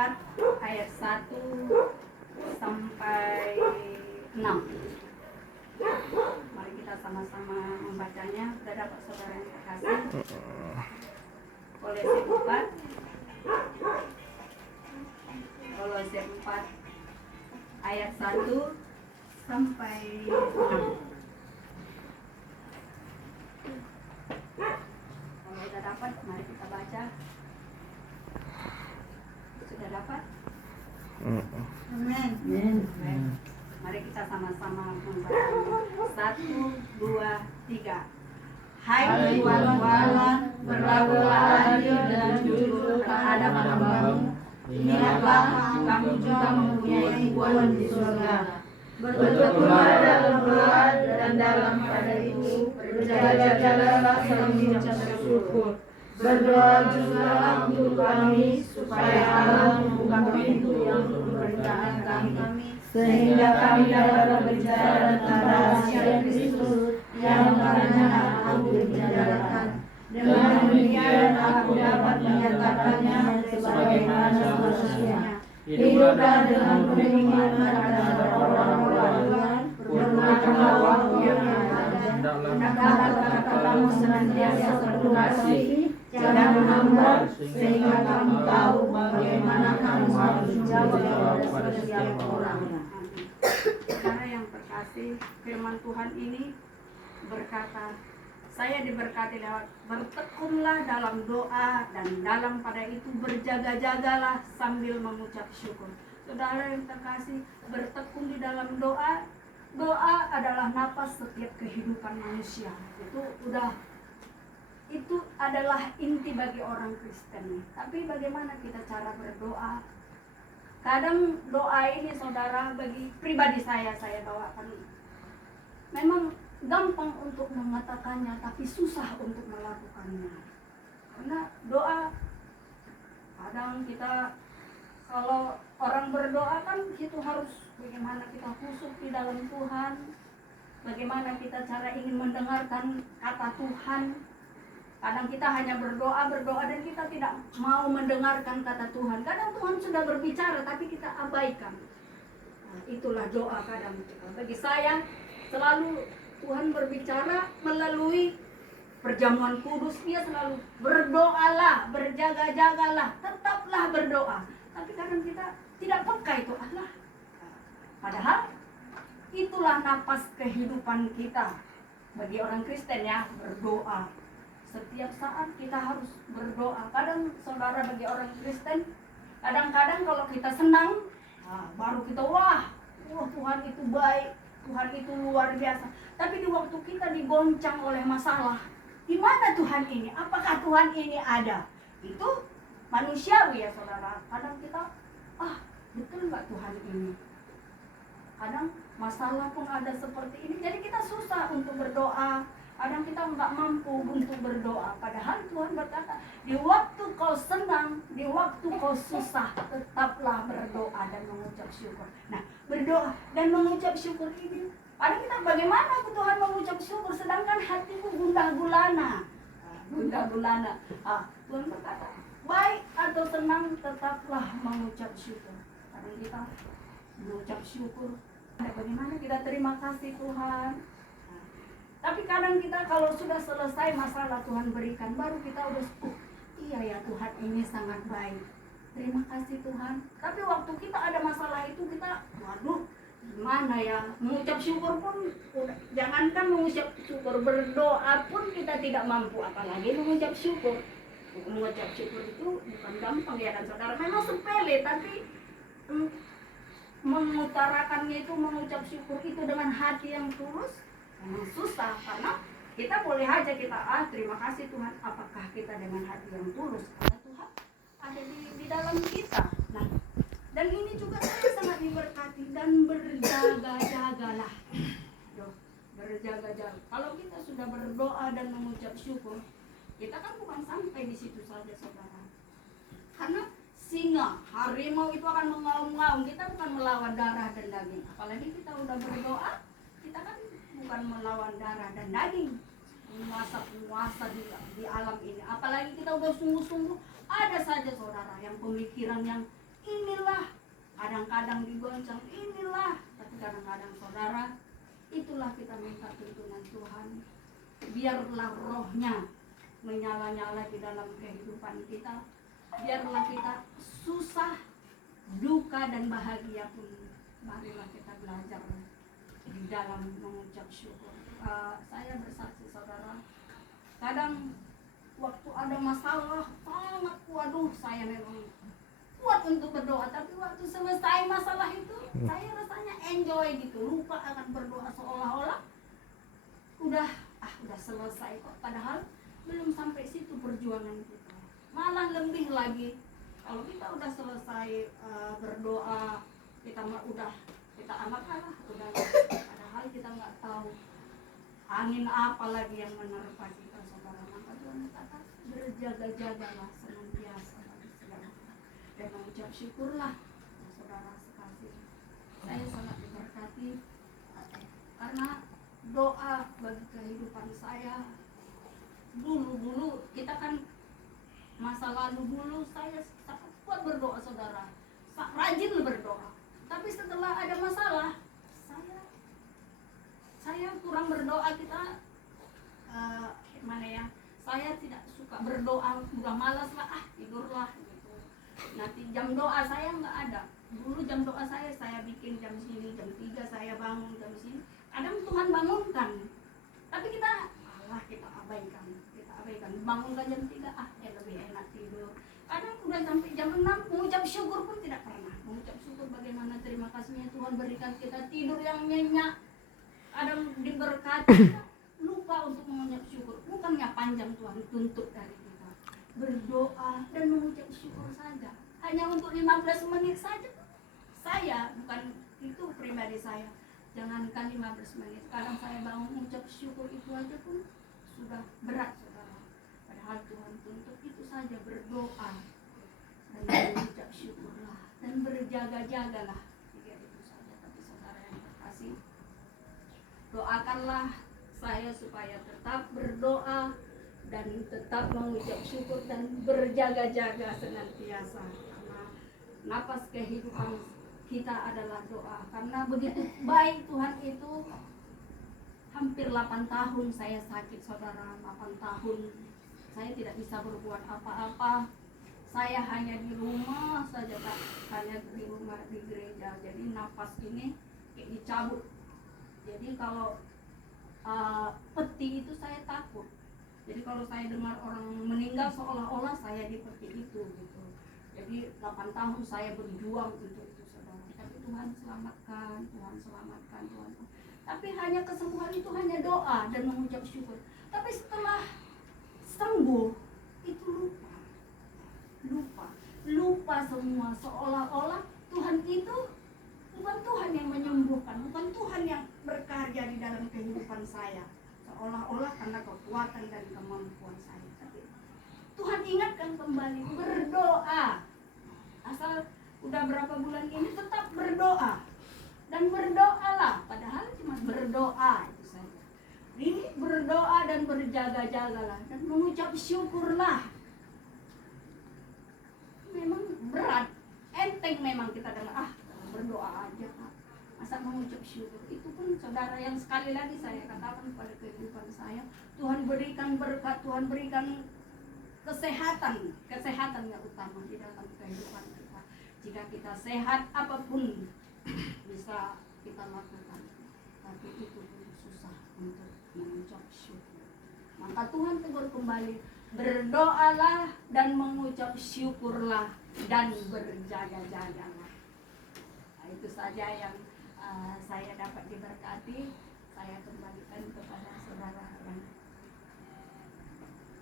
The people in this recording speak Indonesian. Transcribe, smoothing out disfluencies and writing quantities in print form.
4 ayat 1 sampai 6. Mari kita sama-sama membacanya. Sudah dapat saudara yang terkasih? Kolose 4 ayat 1 sampai 6. Kalau sudah dapat, mari kita baca. Sudah dapat? Amin. Mari kita sama-sama membaca. 1, 2, 3. Hai tuan-tuan, berlakulah adil dan jujur terhadap hambamu. Ingatlah, kamu juga mempunyai Tuhan di surga. Bertekunlah dalam doa dan dalam pada itu berjaga-jagalah sambil mengucap syukur. Berdoa jugalah untuk kami supaya Allah membuka pintu yang pemberitaan kami, sehingga kami dapat berbicara tentang rahasia Kristus yang karena aku dibicarakan. Dengan demikian aku dapat menyatakannya sebagaimana semestinya. Hiduplah dengan penghormatan terhadap orang-orang Tuhan, gunakanlah waktu yang ada. Hendaklah kata-katamu senantiasa penuh kasih, jangan hambar, sehingga kamu tahu bagaimana kamu harus menjawab pada setiap orang. Saudara yang terkasih, firman Tuhan ini berkata, saya diberkati lewat bertekunlah dalam doa dan dalam pada itu berjaga-jagalah sambil mengucap syukur. Saudara yang terkasih, bertekun di dalam doa. Doa adalah napas setiap kehidupan manusia. Itu adalah inti bagi orang Kristen. Tapi bagaimana kita cara berdoa? Kadang doa ini saudara, bagi pribadi saya bawakan, memang gampang untuk mengatakannya, tapi susah untuk melakukannya. Karena doa, kadang kita kalau orang berdoa kan itu harus bagaimana kita khusyuk di dalam Tuhan, bagaimana kita cara ingin mendengarkan kata Tuhan. Kadang kita hanya berdoa dan kita tidak mau mendengarkan kata Tuhan. Kadang Tuhan sudah berbicara tapi kita abaikan. Nah, itulah doa kadang kita. Bagi saya selalu Tuhan berbicara melalui perjamuan kudus. Dia selalu berdoalah, berjaga-jagalah, tetaplah berdoa. Tapi kadang kita tidak peka itu Allah. Padahal itulah napas kehidupan kita. Bagi orang Kristen ya, berdoa. Setiap saat kita harus berdoa. Kadang saudara, bagi orang Kristen, kadang-kadang kalau kita senang, baru kita wah Tuhan itu baik, Tuhan itu luar biasa. Tapi di waktu kita digoncang oleh masalah, di mana Tuhan ini? Apakah Tuhan ini ada? Itu manusiawi ya saudara. Kadang kita, betul nggak Tuhan ini? Kadang masalah pun ada seperti ini. Jadi kita susah untuk berdoa. Kadang kita nggak mampu untuk berdoa. Padahal Tuhan berkata, di waktu kau senang, di waktu kau susah, tetaplah berdoa dan mengucap syukur. Nah, berdoa dan mengucap syukur ini, padahal kita bagaimana Tuhan mengucap syukur sedangkan hatiku gundah gulana. Tuhan berkata, baik atau senang tetaplah mengucap syukur. Kadang kita mengucap syukur, bagaimana kita terima kasih Tuhan. Tapi kadang kita kalau sudah selesai masalah Tuhan berikan, baru kita udah iya ya Tuhan ini sangat baik. Terima kasih Tuhan. Tapi waktu kita ada masalah itu kita, gimana ya? Mengucap syukur pun, jangankan mengucap syukur, berdoa pun kita tidak mampu, apalagi mengucap syukur. Mengucap syukur itu bukan gampang ya kan saudara. Memang sepele, tapi mengutarakannya itu, mengucap syukur itu dengan hati yang tulus, memang susah. Karena kita boleh aja kita terima kasih Tuhan, apakah kita dengan hati yang tulus? Karena Tuhan ada di dalam kita. Nah, dan ini juga saya sangat diberkati. Dan berjaga-jagalah. Berjaga-jaga. Kalau kita sudah berdoa dan mengucap syukur, kita kan bukan sampai di situ saja saudara. Karena singa, harimau itu akan mengaum-ngaum. Kita bukan melawan darah dan daging. Apalagi kita udah berdoa, kita kan bukan melawan darah dan daging, penguasa di alam ini. Apalagi kita udah sungguh-sungguh, ada saja saudara yang pemikiran yang inilah, kadang-kadang digoncang inilah, tapi kadang-kadang saudara, itulah kita minta tuntunan Tuhan. Biarlah rohnya menyala-nyala di dalam kehidupan kita. Biarlah kita susah, duka dan bahagia pun, marilah kita belajar di dalam mengucap syukur. Saya bersaksi saudara, kadang waktu ada masalah sangat, waduh saya memang kuat untuk berdoa, tapi waktu selesai masalah itu saya rasanya enjoy gitu, lupa akan berdoa, seolah-olah udah selesai kok, padahal belum sampai situ perjuangan kita. Malah lebih lagi kalau kita udah selesai berdoa, kita amatlah udah, padahal kita nggak tahu angin apa lagi yang menerpa kita saudara. Maka Tuhan kata berjaga-jagalah senantiasa bagi segala hal dan mengucap syukurlah saudara sekasih. Saya sangat diberkati karena doa bagi kehidupan saya. Dulu kita kan masa lalu dulu saya sangat kuat berdoa saudara, rajin berdoa. Tapi setelah ada masalah, saya kurang berdoa. Kita gimana ya? Saya tidak suka berdoa, udah malas lah, tidurlah gitu. Nanti jam doa saya nggak ada. Dulu jam doa saya bikin jam sini, jam 3 saya bangun jam sini. Kadang Tuhan bangunkan, tapi kita abaikan. Bangunkan jam 3, ya lebih enak tidur. Kadang udah sampai jam 6, mengucap syukur pun tidak pernah. Mengucap syukur bagaimana terima kasihnya Tuhan berikan kita tidur yang nyenyak. Kadang diberkati, lupa untuk mengucap syukur. Bukannya panjang Tuhan tuntut dari kita. Berdoa dan mengucap syukur saja. Hanya untuk 15 menit saja. Saya, bukan itu pribadi saya. Jangankan 15 menit. Kadang saya bangun mengucap syukur itu aja pun sudah berat saudara. Padahal Tuhan tuntut itu saja, berdoa dan mengucap syukurlah dan berjaga-jagalah. Tiga itu saja. Tapi saudara yang terkasih, doakanlah saya supaya tetap berdoa dan tetap mengucap syukur dan berjaga-jaga senantiasa. Karena napas kehidupan kita adalah doa. Karena begitu baik Tuhan itu. Hampir 8 tahun saya sakit saudara, 8 tahun saya tidak bisa berbuat apa-apa. Saya hanya di rumah saja, hanya di rumah, di gereja. Jadi napas ini kayak dicabut. Jadi kalau peti itu saya takut. Jadi kalau saya dengar orang meninggal seolah-olah saya di peti itu gitu. Jadi 8 tahun saya berjuang untuk itu saudara. Tapi Tuhan selamatkan. Tapi hanya kesembuhan itu hanya doa dan mengucap syukur. Tapi setelah sembuh itu lupa semua, seolah-olah Tuhan itu bukan Tuhan yang menyembuhkan, bukan Tuhan yang berkarya di dalam kehidupan saya, seolah-olah karena kekuatan dan kemampuan saya. Tapi Tuhan ingatkan kembali, berdoa. Asal udah berapa bulan ini tetap berdoa. Dan berdoalah, padahal cuma berdoa itu saja. Ini berdoa dan berjaga-jagalah dan mengucap syukurlah. Memang berat, enteng memang kita dengar, berdoa aja Kak. Masa mengucap syukur? Itu pun saudara yang sekali lagi saya katakan pada kehidupan saya, Tuhan berikan berkat, Tuhan berikan kesehatan yang utama di dalam kehidupan kita. Jika kita sehat, apapun bisa kita lakukan, tapi itu pun susah untuk mengucap syukur. Maka Tuhan tegur kembali, berdoalah dan mengucap syukurlah dan berjaga-jagalah. Nah, itu saja yang saya dapat diberkati. Saya kembalikan kepada saudara yang